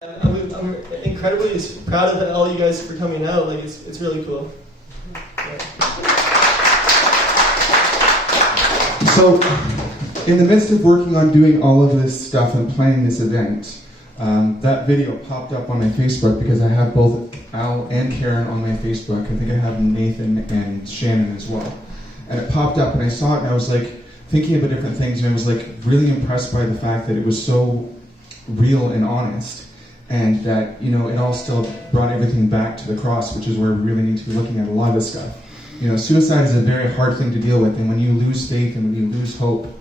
I'm incredibly proud of all you guys for coming out. Like it's really cool. Yeah. So, in the midst of working on doing all of this stuff and planning this event, that video popped up on my Facebook because I have both Al and Karen on my Facebook. I think I have Nathan and Shannon as well. And it popped up and I saw it and I was like thinking about different things, and I was like really impressed by the fact that it was so real and honest. And that, you know, it all still brought everything back to the cross, which is where we really need to be looking at a lot of this stuff. You know, suicide is a very hard thing to deal with, and when you lose faith and when you lose hope,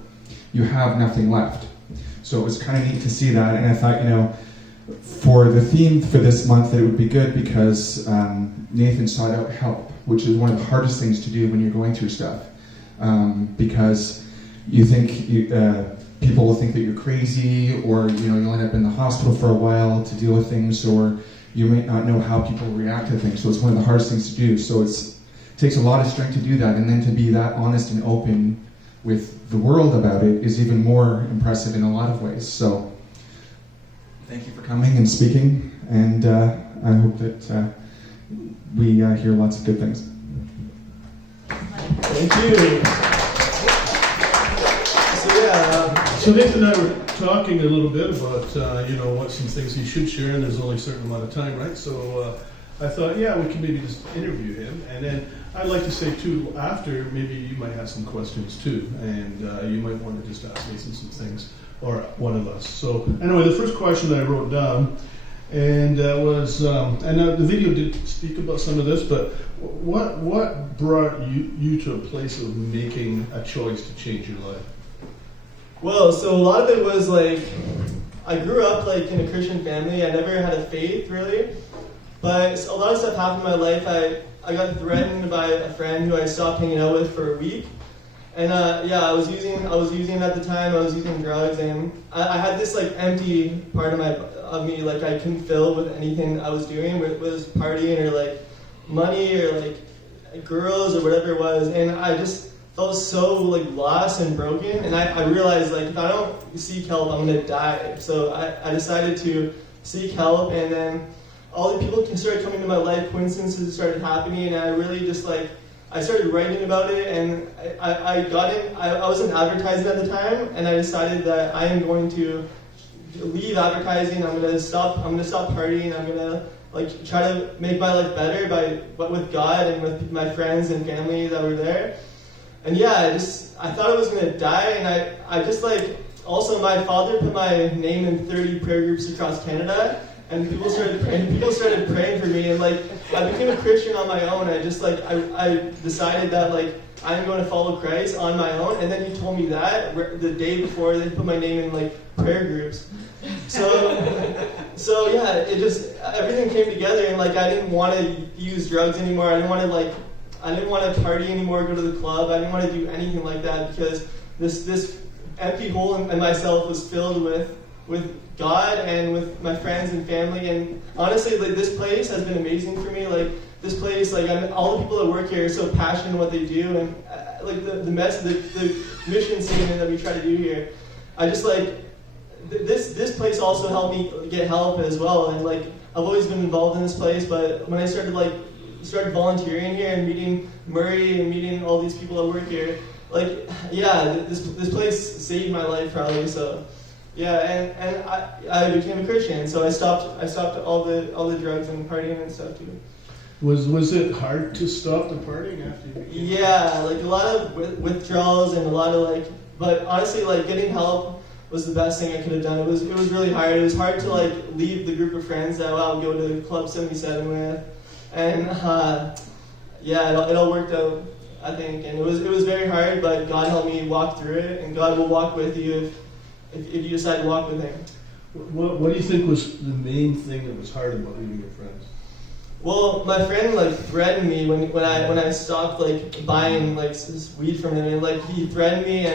you have nothing left. So it was kind of neat to see that, and I thought, you know, for the theme for this month, that it would be good because Nathan sought out help, which is one of the hardest things to do when you're going through stuff. Because you think people will think that you're crazy, or you know, you'll end up in the hospital for a while to deal with things, or you may not know how people react to things. So it's one of the hardest things to do. So it takes a lot of strength to do that, and then to be that honest and open with the world about it is even more impressive in a lot of ways. So thank you for coming and speaking, and I hope that we hear lots of good things. Thank you. So yeah. So Nathan and I were talking a little bit about, you know, what some things he should share, and there's only a certain amount of time, right? So I thought, yeah, we can maybe just interview him, and then I'd like to say too, after, maybe you might have some questions too, and you might want to just ask Nathan some things, or one of us. So anyway, the first question that I wrote down, and was, and the video did speak about some of this, but what brought you to a place of making a choice to change your life? Well, so a lot of it was like, I grew up like in a Christian family. I never had a faith really, but a lot of stuff happened in my life. I got threatened by a friend who I stopped hanging out with for a week, and I was using at the time. I was using drugs, and I had this like empty part of me, like I couldn't fill with anything I was doing, whether it was partying or like money or like girls or whatever it was, and I just felt so like lost and broken, and I realized like if I don't seek help, I'm gonna die. So I decided to seek help, and then all the people started coming to my life, coincidences started happening, and I really just like, I started writing about it, and I wasn't advertising at the time, and I decided that I am going to leave advertising. I'm gonna stop partying. I'm gonna like try to make my life better but with God and with my friends and family that were there. And yeah, I thought I was gonna die, and I just like, also my father put my name in 30 prayer groups across Canada, and people started praying for me, and like I became a Christian on my own. I just like I decided that like I'm going to follow Christ on my own, and then he told me that the day before they put my name in like prayer groups. So yeah, it just, everything came together, and like I didn't want to use drugs anymore. I didn't want to party anymore, go to the club. I didn't want to do anything like that, because this empty hole in myself was filled with God and with my friends and family. And honestly, like this place has been amazing for me. Like this place, like all the people that work here are so passionate in what they do, and like the mission statement that we try to do here. I just like this place also helped me get help as well. And like I've always been involved in this place, but when I started volunteering here and meeting Murray and meeting all these people that work here, like yeah, this place saved my life probably. So yeah, and I became a Christian, so I stopped all the drugs and partying and stuff too. Was it hard to stop the partying after you became? Yeah, like a lot of withdrawals and a lot of like, but honestly, like getting help was the best thing I could have done. It was really hard. It was hard to like leave the group of friends that I would go to Club 77 with, and yeah, it all worked out, I think, and it was very hard, but God helped me walk through it, and God will walk with you if you decide to walk with Him. What do you think was the main thing that was hard about leaving your friends? Well, my friend like threatened me when I stopped like buying like this weed from him, and like he threatened me,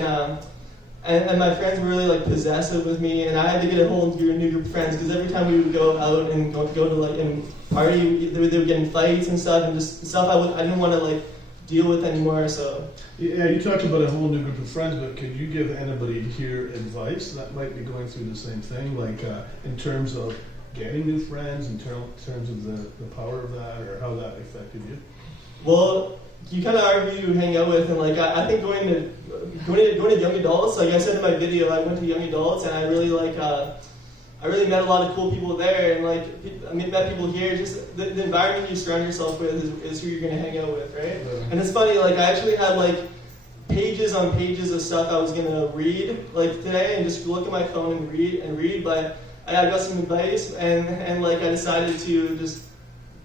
and my friends were really like possessive with me, and I had to get a whole new group of friends, because every time we would go out and go to like and party, they would get in fights and stuff, and just stuff I didn't want to like deal with anymore. So yeah, you talked about a whole new group of friends, but can you give anybody here advice that might be going through the same thing, like in terms of getting new friends in terms of the power of that, or how that affected you? Well, you kind of are who you hang out with, and like I think going to young adults, like I said in my video, I went to young adults, and I really I really met a lot of cool people there, and like I met people here. Just the environment you surround yourself with is who you're gonna hang out with, right? And it's funny, like I actually had like pages on pages of stuff I was gonna read like today, and just look at my phone and read. But I got some advice, and like I decided to just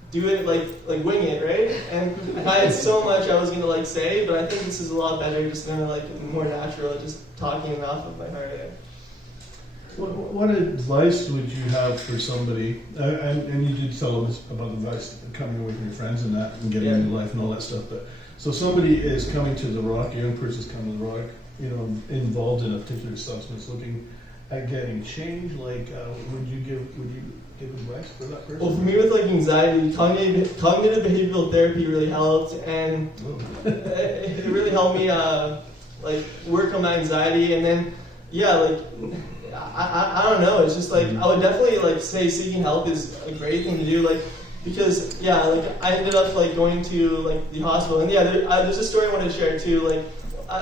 do it like wing it, right? And I had so much I was gonna like say, but I think this is a lot better, just kind of like more natural, just talking it off of my heart. What advice would you have for somebody, and you did tell us about advice coming away from your friends and that, and getting into life and all that stuff, but so somebody is coming to the Rock, a young person's coming to the Rock, you know, involved in a particular substance, looking at getting change, like would you give advice for that person? Well, for me with like anxiety, cognitive behavioral therapy really helped, and it really helped me like work on my anxiety, and then like I don't know, it's just like I would definitely like say seeking help is a great thing to do, like because like I ended up like going to like the hospital, and there's a story I wanted to share too, like.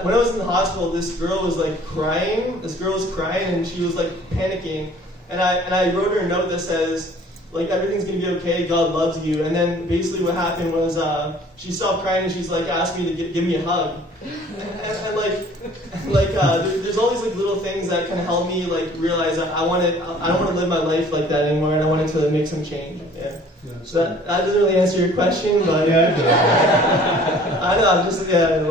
When I was in the hospital, this girl was like crying. This girl was crying, and she was like panicking. And I wrote her a note that says, like, everything's gonna be okay. God loves you. And then basically what happened was she stopped crying, and she's like asked me to give me a hug. And there's all these like little things that kind of help me like realize that I don't want to live my life like that anymore, and I wanted to make some change. Yeah. So that doesn't really answer your question, but I know I'm just I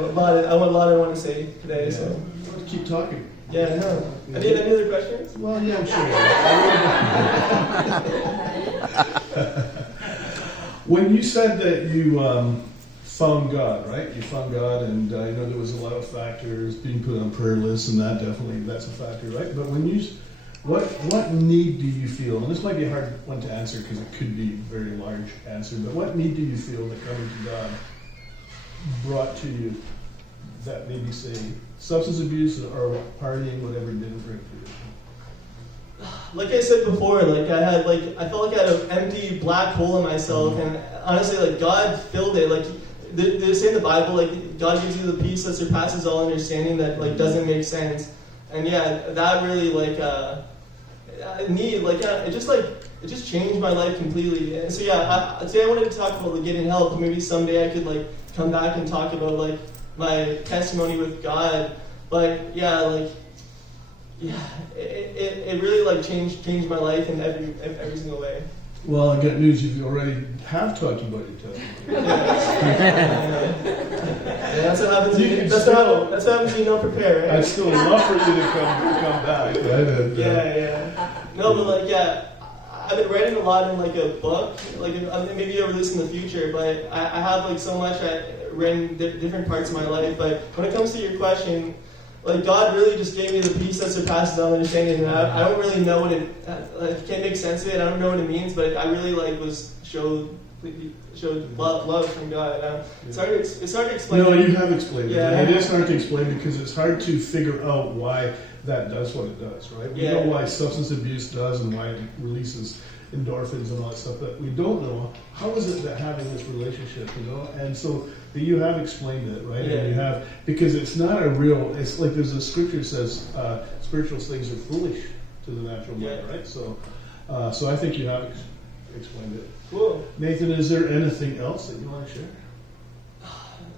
want to say today. Yeah. So Keep talking. yeah, no. Any other questions? Well, yeah, sure. When you said that you found God, right? You found God, and I know there was a lot of factors, being put on prayer lists, and that's a factor, right? But when you, what need do you feel? And this might be a hard one to answer because it could be a very large answer. But what need do you feel that coming to God brought to you that maybe say substance abuse or partying, whatever, didn't bring to you? Like I said before, like I felt like I had an empty black hole in myself, and honestly, like God filled it. Like they say in the Bible, like God gives you the peace that surpasses all understanding, that like doesn't make sense. And that really like it just changed my life completely. And so today I wanted to talk about like getting help. Maybe someday I could like come back and talk about like my testimony with God. But it really like changed my life in every single way. Well, I got news. You already have talked about your testimony. That's what happens. That's what happens when you don't prepare, right? I'd still love for you to come back. Right? Yeah. No, but like I've been writing a lot in like a book. Like maybe I'll release in the future. But I have like so much written different parts of my life. But when it comes to your question, like God really just gave me the peace that surpasses all understanding, and I don't really know what I can't make sense of it. I don't know what it means, but I really like showed love from God. It's hard to explain. No, you have explained it. Yeah. And it is hard to explain because it's hard to figure out why that does what it does, right? We know why substance abuse does and why it releases endorphins and all that stuff, but we don't know how is it that having this relationship, and so you have explained it, right? Yeah. And you have, because it's not it's like there's a scripture that says spiritual things are foolish to the natural mind, right? So I think you have explained it. Cool. Nathan, is there anything else that you want to share?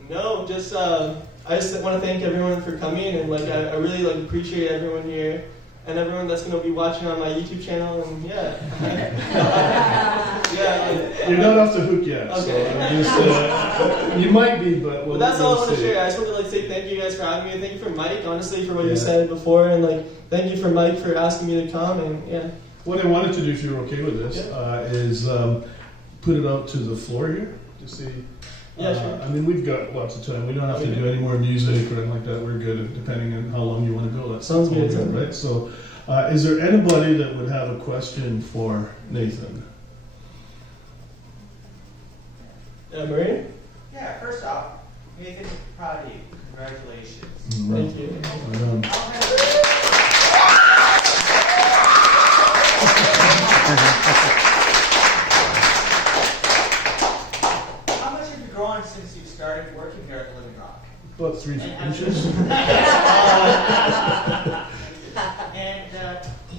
No, just I just want to thank everyone for coming, and like I really like appreciate everyone here and everyone that's going to be watching on my YouTube channel, and You're not off the hook yet. Okay. So you might be, but but that's all I want to see. share. I just want to like say thank you guys for having me. Thank you for Mike, honestly, for what you said before, and like thank you for Mike for asking me to come, and What I wanted to do, if you're okay with this, is put it out to the floor here to see. Yeah, sure. I mean, we've got lots of time. We don't have to do any more music or anything like that. We're good, depending on how long you want to go. That Sounds good. right? So, is there anybody that would have a question for Nathan? Marie? Yeah, first off, Nathan, proud of you. Congratulations. Thank you. Right on. About 3 inches. And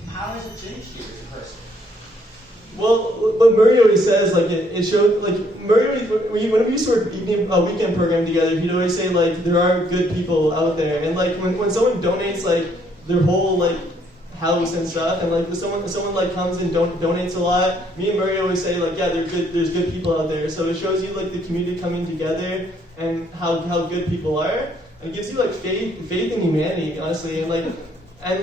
how has it changed you as a person? Well, what Murray always says, like it showed, like Murray, whenever we used to work weekend program together, he'd always say like there are good people out there, and like when someone donates like their whole like house and stuff, and like if someone like comes and donates a lot, me and Murray always say like yeah, there's good people out there. So it shows you like the community coming together and how good people are. It gives you like faith in humanity, honestly, and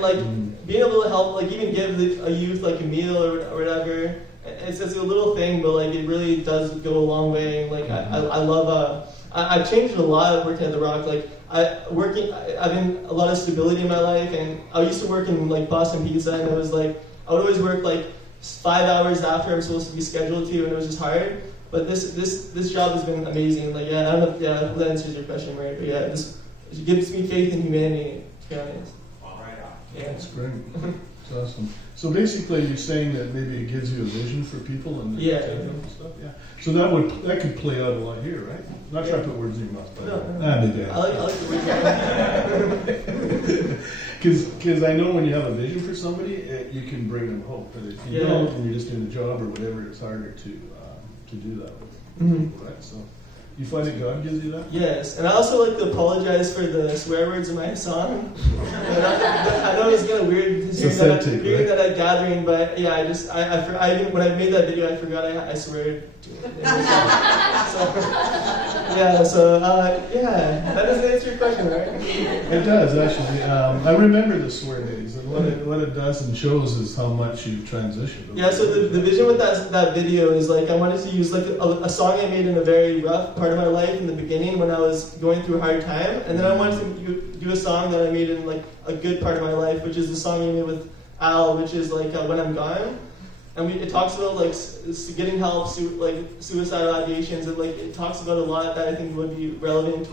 like being able to help, like even give a youth like a meal or whatever. It's a little thing, but like it really does go a long way. Like I love. I've changed a lot working at the Rock. Like I've been a lot of stability in my life, and I used to work in like Boston Pizza, and it was like I would always work like 5 hours after I'm supposed to be scheduled to, and it was just hard. But this job has been amazing. Like yeah, I don't know if that answers your question, right? But yeah, it gives me faith in humanity, to be honest. Yeah. That's great. It's awesome. So basically, you're saying that maybe it gives you a vision for people and Yeah. and stuff. Yeah. So that could play out a lot here, right? Not trying to put words in your mouth, but No. maybe. I like the way Because I know when you have a vision for somebody, you can bring them hope. But if you Yeah. don't, and you're just doing a job or whatever, it's harder to do that with Mhm. people, right? So you find that God gives you that? Yes, and I also like to apologize for the swear words in my song. I know it's kind of weird It's hearing authentic, right? that at gathering, but yeah, when I made that video, I forgot I swear to it. So that doesn't answer your question, right? It does, actually. I remember the swear days, and what it does and shows is how much you've transitioned. Yeah, so the vision with that video is like I wanted to use like a song I made in a very rough part of my life in the beginning when I was going through a hard time, and then I wanted to do a song that I made in like a good part of my life, which is the song I made with Al, which is like When I'm Gone. And it talks about like getting help, like suicidal ideations, and like it talks about a lot that I think would be relevant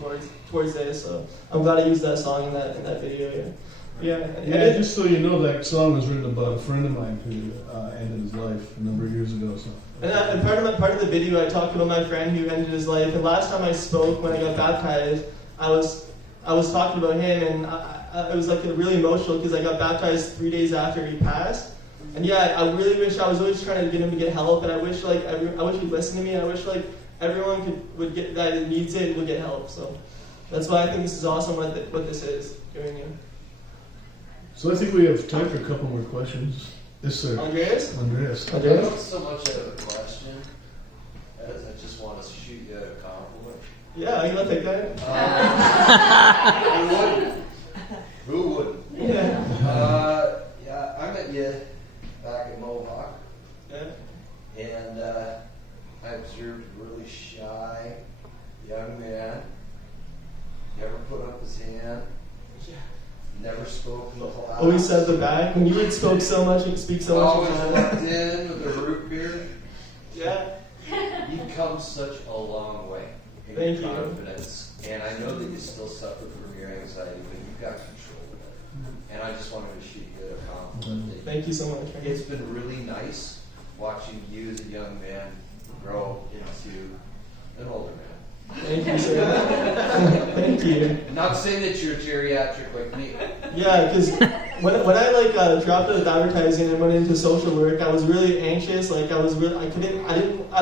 towards this. So I'm glad I used that song in that video. Yeah. Yeah, just so you know, that song was written about a friend of mine who ended his life a number of years ago. So. And part of the video, I talked about my friend who ended his life. And last time I spoke, when I got baptized, I was talking about him, and I was like really emotional because I got baptized 3 days after he passed. And yeah, I really wish I was always trying to get him to get help, and I wish like I wish he'd listen to me. I wish like everyone would get that needs it would get help. So that's why I think this is awesome. What this is doing you. So I think we have time for a couple more questions. Yes, sir. Andreas? Andreas. Not so much of a question as I just want to shoot you a compliment. Yeah, you want to take that? Who wouldn't? Yeah. Yeah, I met you back at Mohawk, Yeah. and I observed a really shy young man. Never put up his hand. Never spoke in the class. Always said the back. When you would speak so much in Always class. walked in with a root beer. Yeah. You've come such a long way in Thank your you. confidence, and I know that you still suffer from your anxiety, but you've got control of it. And I just wanted to shoot you a compliment. Thank you so much. It's been really nice watching you as a young man grow into an older man. Thank you, sir. Thank you. Not saying that you're geriatric like me. Yeah, because when I like dropped out of advertising and went into social work, I was really anxious. Like I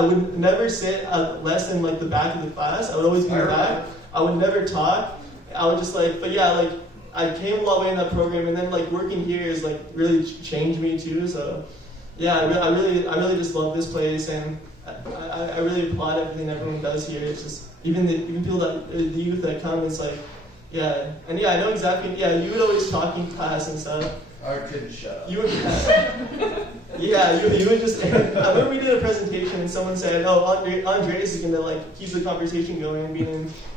would never sit less than like the back of the class. I would always be in the back. I would never talk. I would just like, but yeah, like I came a long way in that program, and then like working here is like really changed me too. So yeah, I really just love this place, and I really applaud everything everyone does here. It's just even people that the youth that come, it's like yeah, and yeah, I know exactly. Yeah, you would always talk in class and stuff. I couldn't shut up. You would, yeah, you would just. I remember we did a presentation and someone said, "Oh, Andreas is gonna like keep the conversation going and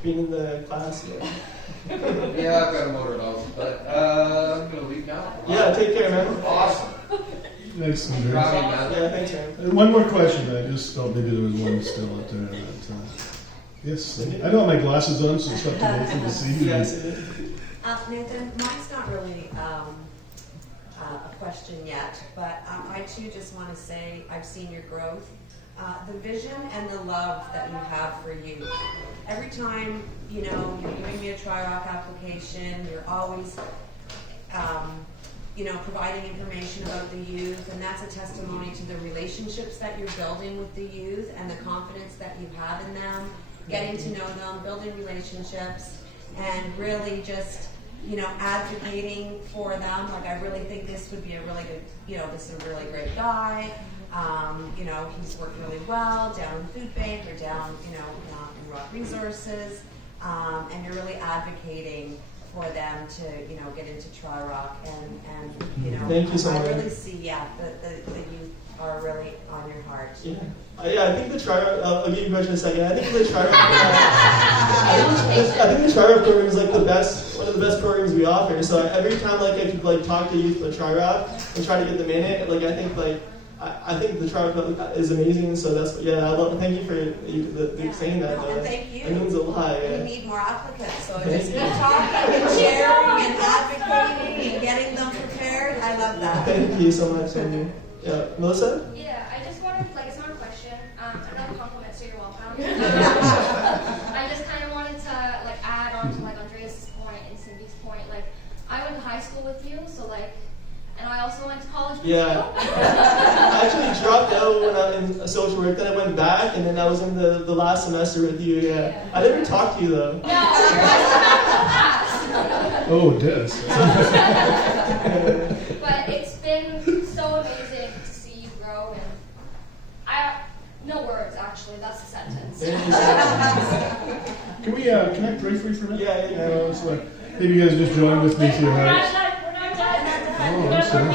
being in the class." Yeah, Yeah, I've got a motor mouth, but I'm gonna leave now. yeah, take care, man. Awesome. Thanks, Proud Andreas. of you, man. Yeah, thanks, man. One more question. I just thought maybe there was one still out there. Yes, I don't have my glasses on, so it's up to me to see you. Yes, it is. Nathan, mine's not really a question yet, but I too just want to say I've seen your growth the vision and the love that you have for youth. Every time, you're giving me a Tri-Rock application, you're always, providing information about the youth, and that's a testimony to the relationships that you're building with the youth and the confidence that you have in them, getting to know them, building relationships, and really just, advocating for them. Like, I really think this would be a really good, this is a really great guy. He's worked really well down in Food Bank or down, in Rock Resources, and you're really advocating for them to, get into Tri-Rock, and Thank you so much. I really see, the youth are really on your heart. Yeah. I think the Tri-Rock, I'll give you a question in a second. I think the Tri-Rock, I think the Tri-Rock program is like one of the best programs we offer. So every time I could talk to youth about Tri-Rock and try to get them in it, I think the Tri-Rock is amazing. So that's, thank you for saying that. No, and thank you. It means a lot. We Yeah. need more applicants, so just keep talking and sharing and advocating and getting them prepared. I love that. Thank you so much, Sandy. Yeah, Melissa? Yeah, I just wanted, it's not a question, another compliment, so you're welcome. I just kind of wanted to, add on to, Andreas' point and Cindy's point. I went to high school with you, so, and I also went to college with you. Yeah. I actually dropped out when I was in social work, then I went back, and then I was in the last semester with you, yeah. I never talked to you, though. No, you're class. Oh, Des. But it's been so amazing to see you grow, and no words, actually, that's the sentence. Can I pray for you for a minute? Yeah. Maybe you guys just join with me through We're your not hearts. done. Oh, I'm sorry.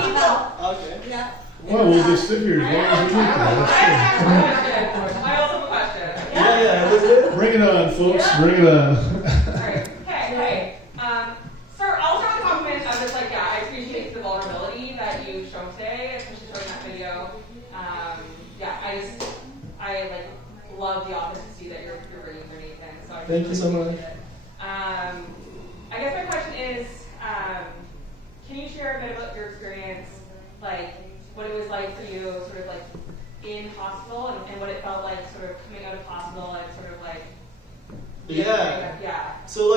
Okay. Yeah. Well, we'll just sit here as long as we need to. That's I also have a question. Yeah, Elizabeth? fine. Bring it on, folks. Bring it on. Alright, okay. Sir, I'll start with a compliment of just I appreciate the vulnerability that you showed today, especially showing that video. I love the authenticity that you're bringing underneath it. So Thank you so much. I guess my question is, can you share a bit about your experience, what it was like for you, sort of in hospital, and what it felt like, sort of coming out of hospital, and sort of Yeah. So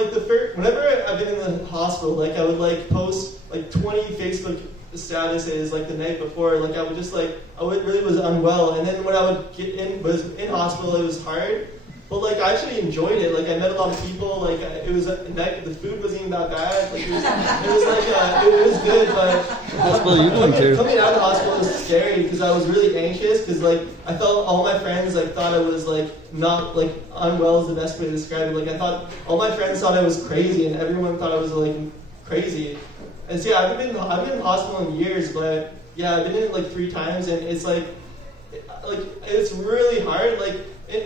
whenever I've been in the hospital, I would post 20 Facebook statuses the night before. I would just I really was unwell, and then when I would get in hospital, it was hard. But I actually enjoyed it. I met a lot of people. It was at night. The food wasn't even that bad. It was good. But Hospital you went to. coming out of the hospital was scary because I was really anxious because I felt all my friends thought I was not unwell is the best way to describe it. I thought all my friends thought I was crazy, and everyone thought I was crazy. And so I've been in the hospital in years, but I've been in it 3 times, and it's it's really hard.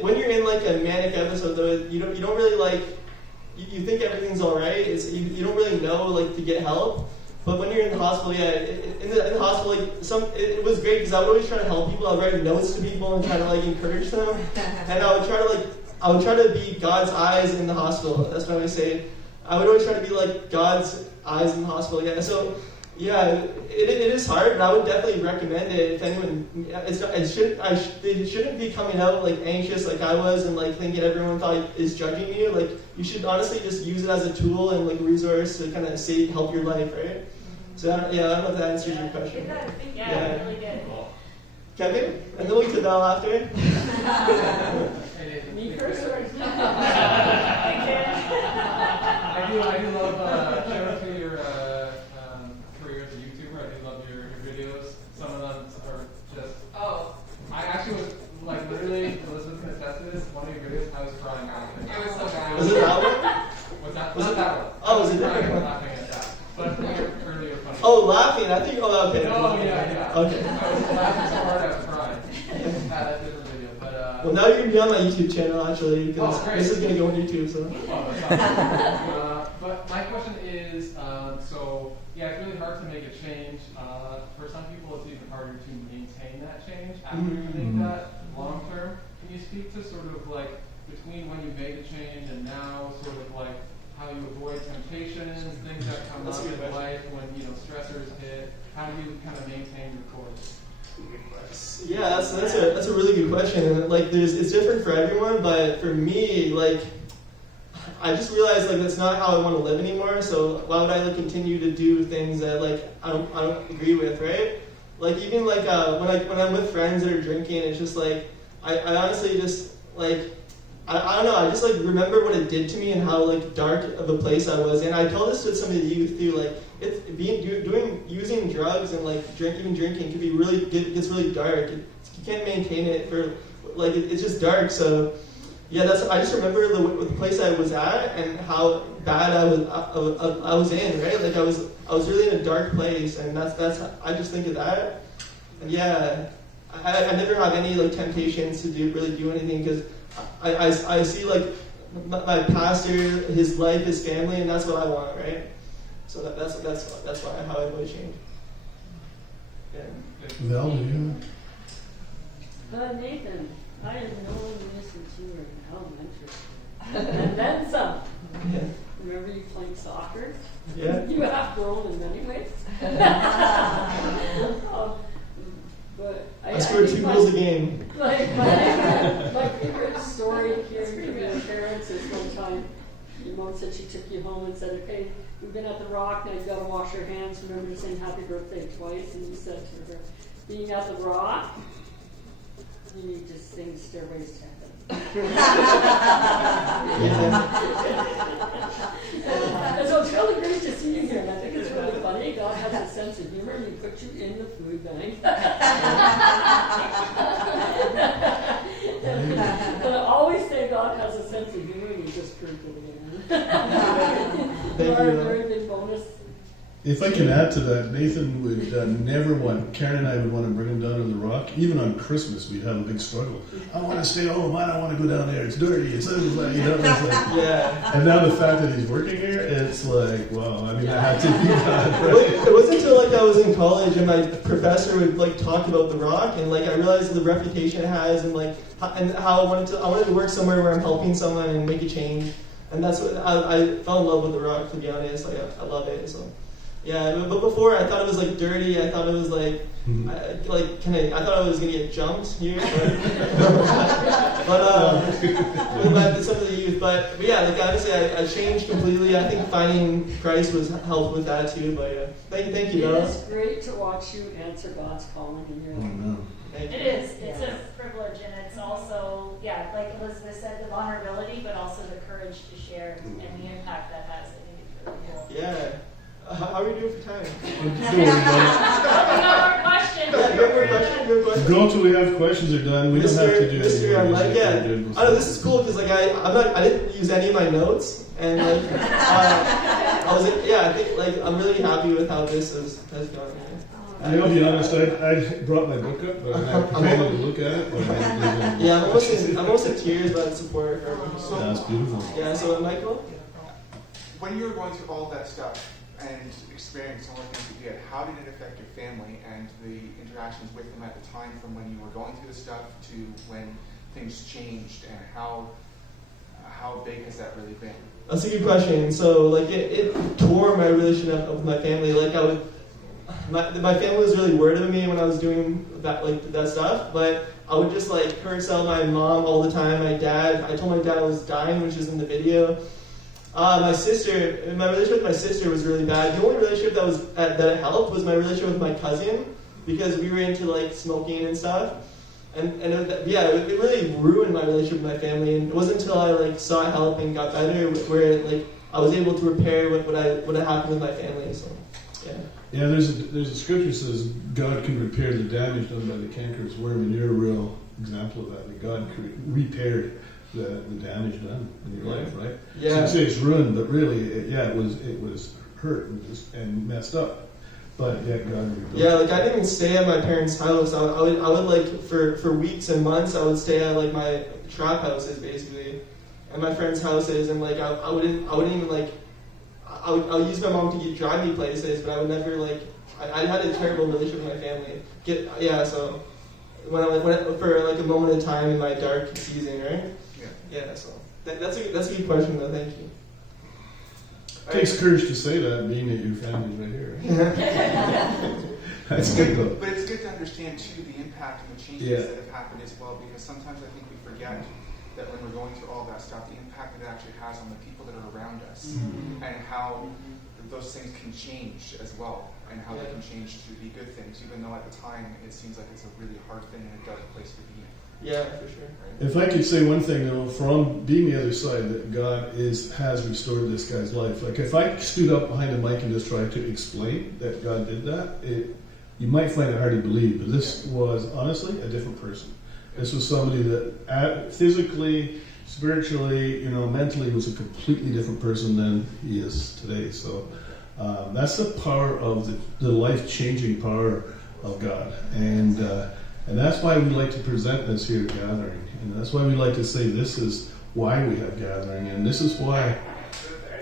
When you're in a manic episode, though, you don't really you think everything's all right. You don't really know to get help. But when you're in the hospital, in the hospital, it was great because I would always try to help people. I would write notes to people and try to encourage them, and I would try to be God's eyes in the hospital. That's what I would say. I would always try to be God's eyes in the hospital. Yeah, so. Yeah, it is hard, and I would definitely recommend it if anyone. They shouldn't be coming out anxious like I was, and thinking everyone is judging you. You should honestly just use it as a tool and resource to kind of help your life, right? So I don't know if that answers your question. Yeah, really good. Kevin, and then we can bell after. Me first. I do love shout out to your career as a YouTuber. I do love your videos. Some of them are just. Oh, I actually was literally Elizabeth can attest to this. One of your videos, I was crying laughing. It was so bad. Was it that one? What's that? Was Not it that one? Oh, was it different one? Laughing at that. But earlier funny. Oh, laughing. I think. Oh, okay. Oh yeah. Okay. I was laughing so hard I was crying. That different video, but. Well, now you're gonna be on my YouTube channel actually, because great. this is gonna go on YouTube. So. Oh, that's awesome. But my question is, it's really hard to make a change. For some people, it's even harder to maintain that change after you make that long term. Can you speak to sort of between when you made the change and now, sort of how you avoid temptations, things that come up in life when stressors hit? How do you kind of maintain your course? Yeah, that's a really good question. And like, it's different for everyone, but for me, like, I just realized like that's not how I want to live anymore. So why would I like continue to do things that like I don't agree with, right? Like even like when I'm with friends that are drinking, it's just like I honestly just like I don't know. I just like remember what it did to me and how like dark of a place I was. And I told this to some of the youth too. Like using drugs and like even drinking can be really gets really dark. You can't maintain it for like it's just dark. So yeah, I just remember the place I was at and how bad I was in, right? Like I was really in a dark place, and that's I just think of that. And yeah, I never have any like temptations to really do anything because I see like my pastor, his life, his family, and that's what I want, right? So that's why how I would change. Yeah. Val, do you? Nathan, I have known you since you were in elementary, and then some. Yeah. Remember you playing soccer? Yeah. You have grown in many ways. But I scored 2 goals a game. Like my favorite story hearing from your parents is one time your mom said she took you home and said, "Okay, we've been at the Rock, now you've got to wash your hands. Remember to sing happy birthday twice." And you said to her, "Being at the Rock, you need to sing Stairways to Heaven." And so it's really great to see you here, and I think it's really funny. God has a sense of humor, and He put you in the food bank. But I always say God has a sense of humor, and He just proved it again. You are a very big bonus. If I can add to that, Nathan would never want, Karen and I would want to bring him down to the Rock. Even on Christmas, we'd have a big struggle. I want to stay home. I don't want to go down there. It's dirty. It's like, it's like Yeah. And now the fact that he's working here, it's like, wow. I mean, I had to be that. Right? It wasn't until like I was in college and my professor would like talk about the Rock, and like I realized the reputation it has, and like and how I wanted to work somewhere where I'm helping someone and make a change, and that's what I fell in love with the Rock. To be honest, like I love it. So. Yeah, but before I thought it was like dirty. I thought it was like, I thought I was gonna get jumped here, but some of the youth. But yeah, like honestly, I changed completely. I think finding Christ was helped with that too. But yeah, thank you, Bella. It's great to watch you answer God's calling in your life. Thank you. It is. It's a privilege, and it's also, yeah, like Elizabeth said, the vulnerability, but also the courage to share and the impact that has. I think it's really cool. Yeah. How are we doing for time? We got our question. Yeah, good question. Go till we have questions are done. We don't have to do Mr. I'm like, yeah. I know this is cool because like I didn't use any of my notes, and like I was like, yeah, I think like I'm really happy with how this has gone. I'll be honest, I brought my book up, but I'm prepared to look at it. Yeah, I'm almost in tears about the support for everyone. So, that's beautiful. Yeah, so Michael? When you were going through all that stuff and experiencing all the things that you did, how did it affect your family and the interactions with them at the time, from when you were going through the stuff to when things changed, and how big has that really been? That's a good question. So like it tore my relationship with my family. Like my family was really worried of me when I was doing that stuff, but I would just like curse out my mom all the time, my dad. I told my dad I was dying, which is in the video. My relationship with my sister was really bad. The only relationship that helped was my relationship with my cousin, because we were into like smoking and stuff. And it really ruined my relationship with my family. And it wasn't until I like sought help and got better where like I was able to repair what had happened with my family. So yeah. Yeah, there's a scripture that says God can repair the damage done by the cankerous worm, and you're a real example of that. That God repaired the damage done in your life, right? Yeah. So you say it's ruined, but really, it was hurt and messed up. But yet God rebuilt. Yeah, like I didn't even stay at my parents' house. I would like for weeks and months I would stay at like my trap houses basically, and my friends' houses, and like I wouldn't even like I would use my mom to drive me places, but I would never like I had a terrible relationship with my family. So when I went for like a moment of time in my dark season, right? Yeah, so that's a good question though. Thank you. It takes courage to say that, being that your family's right here. Right? That's good though. But it's good to understand too the impact and the changes Yeah. that have happened as well, because sometimes I think we forget that when we're going through all that stuff, the impact that it actually has on the people that are around us, and how those things can change as well, and how they can change to be good things, even though at the time it seems like it's a really hard thing and a dark place to be in. Yeah, for sure. If I could say one thing though, from being the other side, that God has restored this guy's life. Like if I stood up behind a mic and just tried to explain that God did that, you might find it hard to believe, but this was honestly a different person. This was somebody that physically, spiritually, mentally was a completely different person than he is today. So that's the power of the life-changing power of God. And that's why we like to present this here gathering. And that's why we like to say this is why we have gathering. And this is why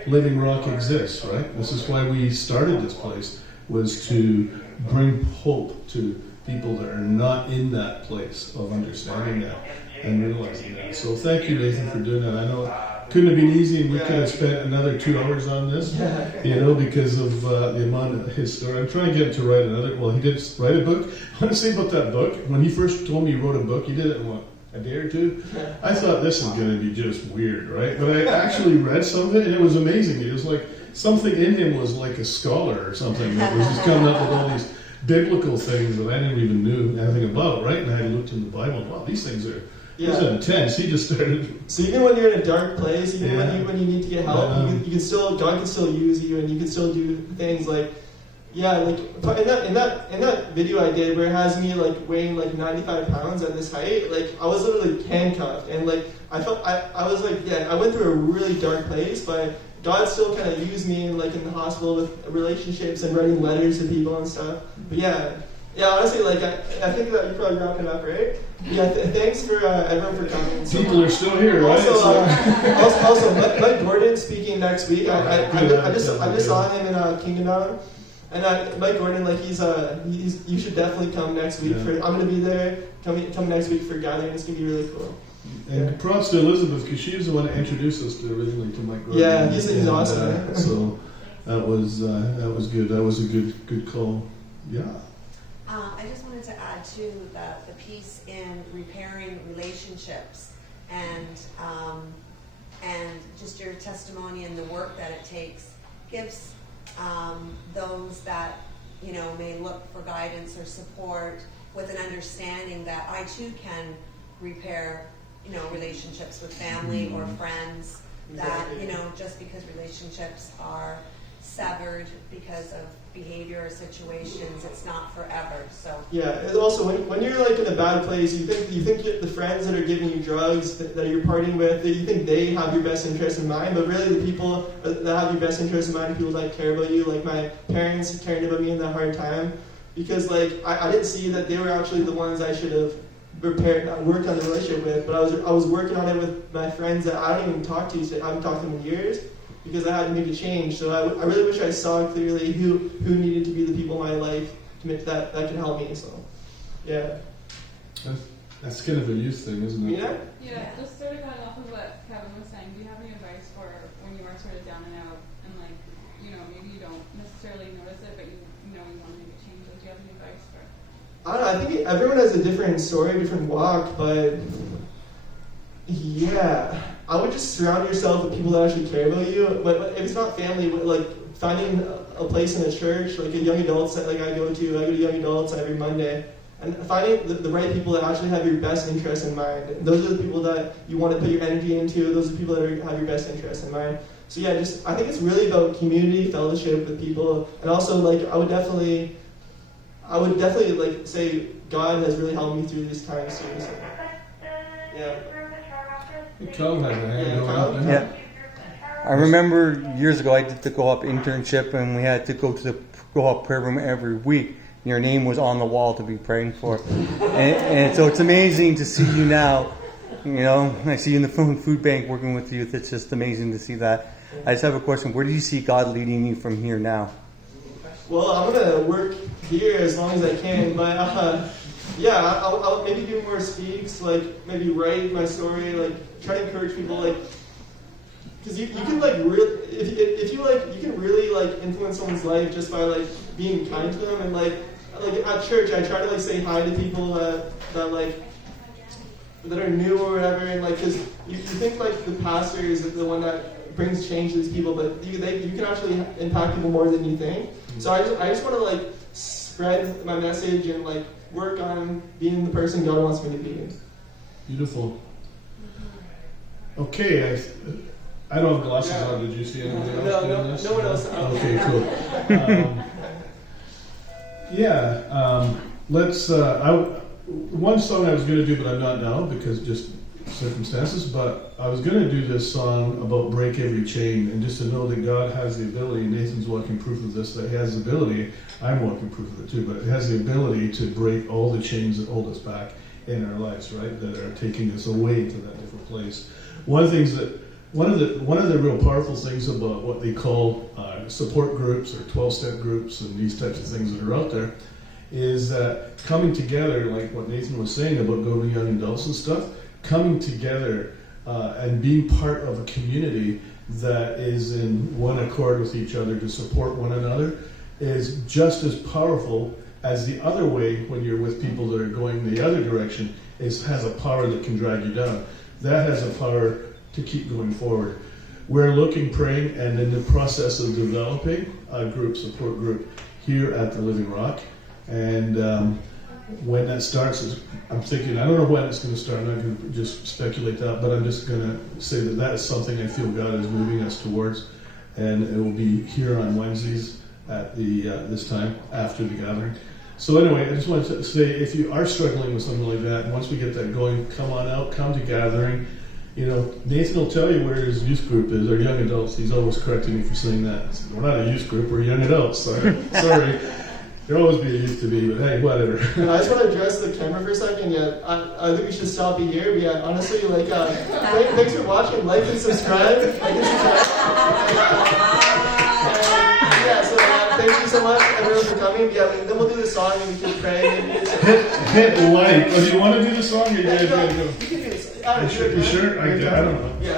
Living Rock exists, right? This is why we started this place, was to bring hope to people that are not in that place of understanding that and realizing that. So thank you, Nathan, for doing that. I know it couldn't have been easy, and we could have spent another 2 hours on this, because of the amount of his story. I'm trying to get him to write another. Well, he did write a book. I want to say about that book. When he first told me he wrote a book, he did it in a day or two. I thought this is going to be just weird, right? But I actually read some of it, and it was amazing. It was like something in him was like a scholar or something that was just coming up with all these biblical things that I didn't even knew anything about, right? And I looked in the Bible, and wow, these things are intense. He just started. So even when you're in a dark place, even when you need to get help, God can still use you, and you can still do things like, in that video I did where it has me like weighing like 95 pounds at this height, like I was literally handcuffed, and like I was like, I went through a really dark place, but God still kind of used me in the hospital with relationships and writing letters to people and stuff. But honestly, like I think that you're probably wrapping up, right? Yeah, thanks for everyone for coming. People are still here, right? Also, Mike Gordon speaking next week. I just saw him in Kingdom, and Mike Gordon, he's you should definitely come next week. I'm gonna be there. Come next week for gathering. It's gonna be really cool. And props to Elizabeth, because she's the one that introduced us originally to Mike Gordon. Yeah, he's awesome. So that was good. That was a good call. Yeah. I just wanted to add too that the piece in repairing relationships and just your testimony and the work that it takes gives those that may look for guidance or support with an understanding that I too can repair relationships with family or friends. Exactly. That just because relationships are severed because of behavior or situations, it's not forever. So and also when you're in a bad place, you think the friends that are giving you drugs that you're partying with, you think they have your best interest in mind, but really the people that have your best interest in mind are people that care about you, like my parents caring about me in that hard time, because I didn't see that they were actually the ones I should have worked on the relationship with, but I was working on it with my friends that I don't even talk to. I haven't talked to them in years, because I had to make a change. So I really wish I saw clearly who needed to be the people in my life to make that could help me. So, That's kind of a youth thing, isn't it? Yeah, just sort of going off of what Kevin was saying, do you have any advice for when you are sort of down and out and maybe you don't necessarily notice it, but you want to make a change? Do you have any advice for? I don't know, I think everyone has a different story, different walk, but I would just surround yourself with people that actually care about you. But if it's not family, finding a place in a church, like a young adults that I go to young adults every Monday, and finding the right people that actually have your best interest in mind. Those are the people that you want to put your energy into. Those are the people that have your best interest in mind. So I think it's really about community, fellowship with people, and also I would definitely say God has really helped me through these times too. So, Kyle has a hand. I remember years ago I did the Go-Up internship, and we had to go to the Go-Up prayer room every week. Your name was on the wall to be praying for. And so it's amazing to see you now. I see you in the food bank working with youth. It's just amazing to see that. I just have a question. Where do you see God leading you from here now? Well, I'm going to work here as long as I can, but I'll maybe do more speaks, maybe write my story, try to encourage people, because you can if you can really influence someone's life just by being kind to them, and like at church, I try to like say hi to people that like that are new or whatever, and like because you think like the pastor is the one that brings change to these people, but you can actually impact people more than you think. So I just want to like spread my message and like work on being the person God wants me to be. Beautiful. Okay, I don't have glasses on. Did you see anybody else doing this? No one else. Okay, cool. Let's. One song I was going to do, but I'm not now because just circumstances. But I was going to do this song about break every chain, and just to know that God has the ability. Nathan's walking proof of this. That He has the ability. I'm walking proof of it too. But it has the ability to break all the chains that hold us back in our lives, right? That are taking us away to that different place. One of the real powerful things about what they call support groups or 12-step groups and these types of things that are out there is that coming together, like what Nathan was saying about going to young adults and stuff, coming together and being part of a community that is in one accord with each other to support one another is just as powerful as the other way when you're with people that are going the other direction has a power that can drag you down. That has a power to keep going forward. We're looking, praying, and in the process of developing a support group here at the Living Rock. And when that starts, I'm thinking, I don't know when it's going to start. I'm not going to just speculate that, but I'm just going to say that is something I feel God is moving us towards. And it will be here on Wednesdays at this time after the gathering. So anyway, I just wanted to say, if you are struggling with something like that, and once we get that going, come on out, come to gathering. You know, Nathan will tell you where his youth group is, or young adults. He's always correcting me for saying that. We're not a youth group, we're young adults. Sorry. There'll always be a youth to be, but hey, whatever. I just want to address the camera for a second. Yeah, I think we should stop it here. But yeah, honestly, like, thanks for watching. Like and subscribe. Thank you so much, everyone, for coming. Yeah, then we'll do the song and we can pray. Hit like. Oh, do you want to do the song? Or you guys gotta go? You can do this. You sure? I don't know. Yeah.